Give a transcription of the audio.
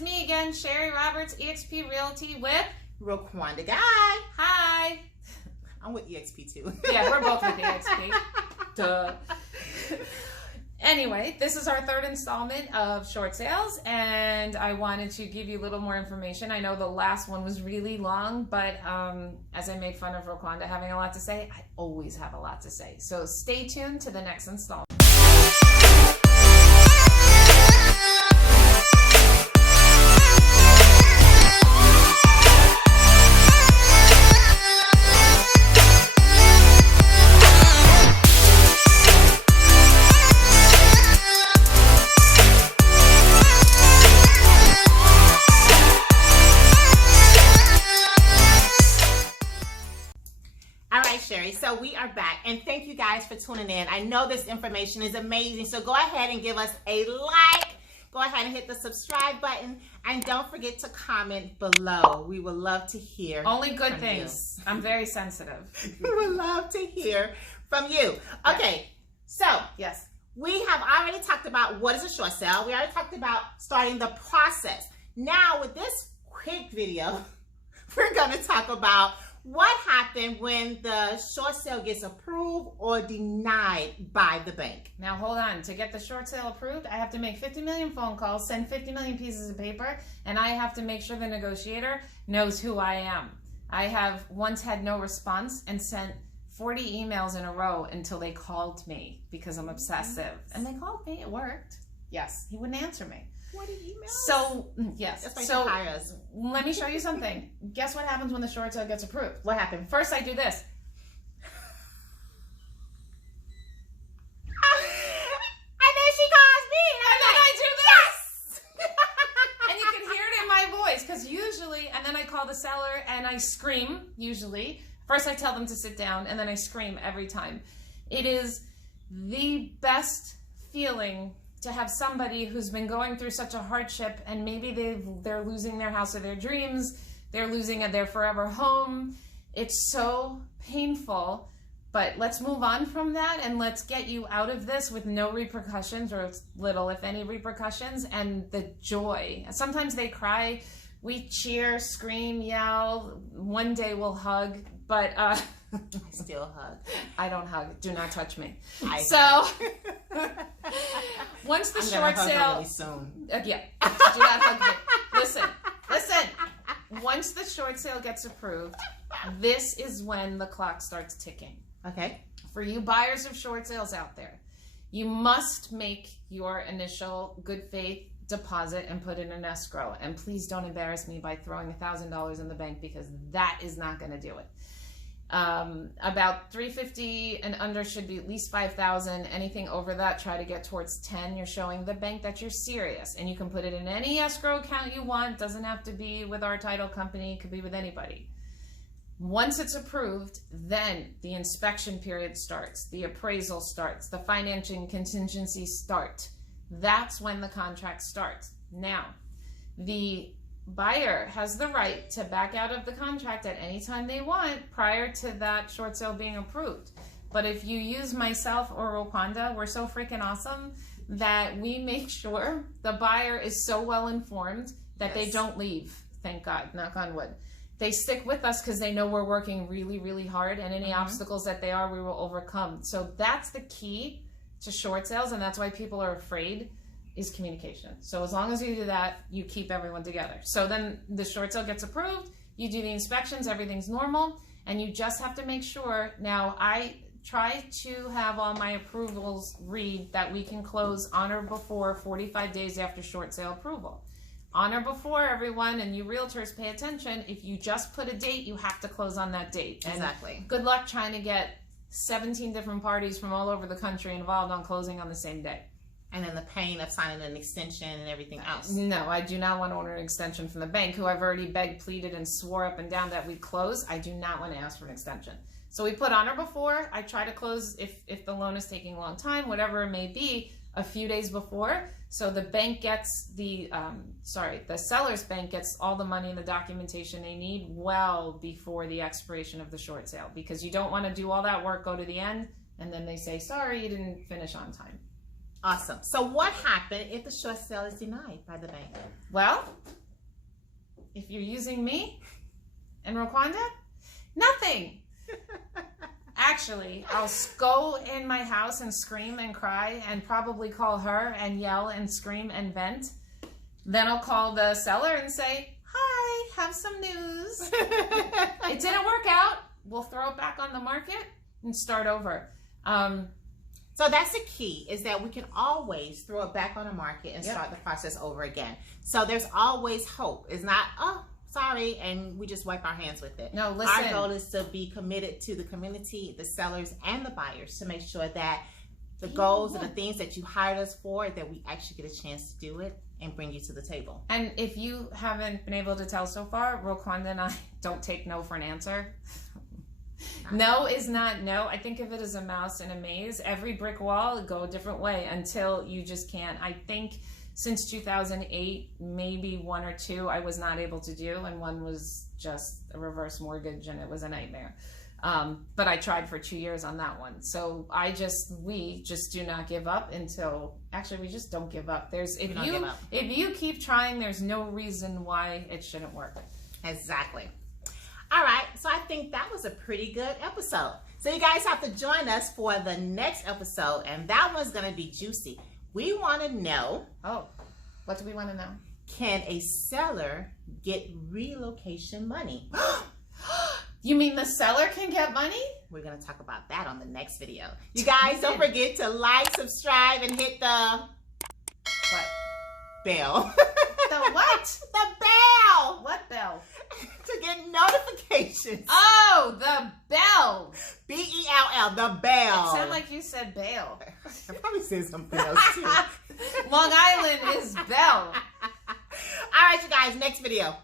it's me again, Sherry Roberts, eXp Realty with Roquanda Guy. Hi. I'm with eXp too. Yeah, we're both with eXp. Duh. Anyway, this is our third installment of short sales, and I wanted to give you a little more information. I know the last one was really long, but as I made fun of Roquanda having a lot to say, I always have a lot to say. So stay tuned to the next installment. Sherry, so we are back, and thank you guys for tuning in. I know this information is amazing, so go ahead and give us a like, go ahead and hit the subscribe button, and don't forget to comment below. We would love to hear only good things. I'm very sensitive. We would love to hear from you. Okay, so yes, we have already talked about what is a short sale. We already talked about starting the process. Now with this quick video, we're going to talk about what happened when the short sale gets approved or denied by the bank. Now hold on. To get the short sale approved, I have to make 50 million phone calls, send 50 million pieces of paper, and I have to make sure the negotiator knows who I am. I have once had no response and sent 40 emails in a row until they called me because I'm obsessive. And they called me. It worked. Yes. He wouldn't answer me. 40 emails? So, yes. That's why so, you hire us. Let me show you something. Guess what happens when the short sale gets approved? What happened? First, I do this. And then she calls me. And then I do this. And you can hear it in my voice, because usually, and then I call the seller and I scream, usually. First, I tell them to sit down, and then I scream every time. It is the best feeling to have somebody who's been going through such a hardship, and maybe they're losing their house of their dreams, they're losing their forever home. It's so painful, but let's move on from that and let's get you out of this with no repercussions, or little, if any, repercussions, and the joy. Sometimes they cry, we cheer, scream, yell, one day we'll hug, but I still hug. I don't hug. Do not touch me. Once the short sale, really soon. Yeah, do not hug me. Listen. Once the short sale gets approved, this is when the clock starts ticking. Okay. For you buyers of short sales out there, you must make your initial good faith deposit and put in an escrow. And please don't embarrass me by throwing $1,000 in the bank, because that is not going to do it. About $350 and under should be at least $5,000. Anything over that, try to get towards $10,000. You're showing the bank that you're serious, and you can put it in any escrow account you want. Doesn't have to be with our title company. It could be with anybody. Once it's approved, then the inspection period starts, the appraisal starts, the financing contingencies start. That's when the contract starts. Now, the buyer has the right to back out of the contract at any time they want prior to that short sale being approved. But if you use myself or Roquanda, we're so freaking awesome that we make sure the buyer is so well informed that they don't leave. Thank God, knock on wood. They stick with us because they know we're working really, really hard, and any obstacles that they are, we will overcome. So that's the key to short sales, and that's why people are afraid, is communication. So as long as you do that, you keep everyone together. So then the short sale gets approved, you do the inspections, everything's normal, and you just have to make sure. Now, I try to have all my approvals read that we can close on or before 45 days after short sale approval. On or before, everyone, and you realtors pay attention. If you just put a date, you have to close on that date. Exactly. And good luck trying to get 17 different parties from all over the country involved on closing on the same day. And then the pain of signing an extension and everything else. No, I do not want to order an extension from the bank, who I've already begged, pleaded, and swore up and down that we close. I do not want to ask for an extension. So we put on or before. I try to close if the loan is taking a long time, whatever it may be, a few days before. So the bank gets the seller's bank gets all the money and the documentation they need well before the expiration of the short sale, because you don't want to do all that work, go to the end, and then they say, sorry, you didn't finish on time. Awesome. So what happened if the short sale is denied by the bank? Well, if you're using me and Roquanda, nothing. Actually, I'll go in my house and scream and cry and probably call her and yell and scream and vent. Then I'll call the seller and say, hi, have some news. It didn't work out. We'll throw it back on the market and start over. So that's the key, is that we can always throw it back on the market and start the process over again. So there's always hope. It's not, oh, sorry, and we just wipe our hands with it. No, listen. Our goal is to be committed to the community, the sellers, and the buyers to make sure that the goals and the things that you hired us for, that we actually get a chance to do it and bring you to the table. And if you haven't been able to tell so far, Roquanda and I don't take no for an answer. No is not no. I think of it as a mouse in a maze. Every brick wall, go a different way until you just can't. I think since 2008, maybe one or two I was not able to do, and one was just a reverse mortgage and it was a nightmare. But I tried for 2 years on that one. So we just do not give up until, actually we just don't give up. If you keep trying, there's no reason why it shouldn't work. Exactly. All right, so I think that was a pretty good episode. So you guys have to join us for the next episode, and that one's gonna be juicy. We wanna know. Oh, what do we wanna know? Can a seller get relocation money? You mean the seller can get money? We're gonna talk about that on the next video. You guys don't forget to like, subscribe, and hit the what? Bell. The what? The bell. What bell? To get notifications. Oh, the bell. B-E-L-L, the bell. It sounded like you said bail. I probably said something else too. Long Island is bell. All right, you guys, next video.